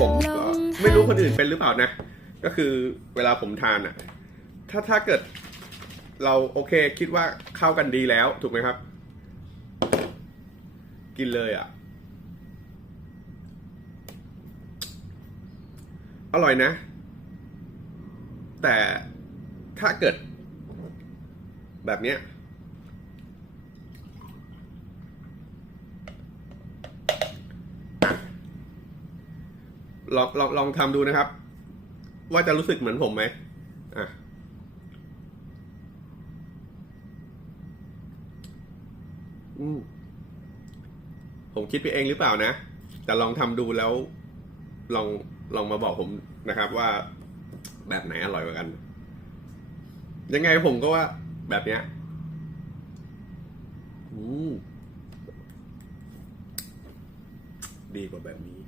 ผมก็ไม่รู้คนอื่นเป็นหรือเปล่านะ ก็คือเวลาผมทานอะ ถ้าถ้าเกิดเราโอเคคิดว่าเข้ากันดีแล้วถูกไหมครับ กินเลยอะ อร่อยนะ แต่ถ้าเกิดแบบเนี้ย ลองลองลองทำดูนะครับ ว่าจะรู้สึกเหมือนผมไหมอะอืมผมคิดไปเองหรือเปล่านะ แต่ลองทำดูแล้ว ลองลองมาบอกผมนะครับ ว่าแบบไหนอร่อยกว่ากัน ยังไงผมก็ว่าแบบเนี้ยอืมดีกว่าแบบนี้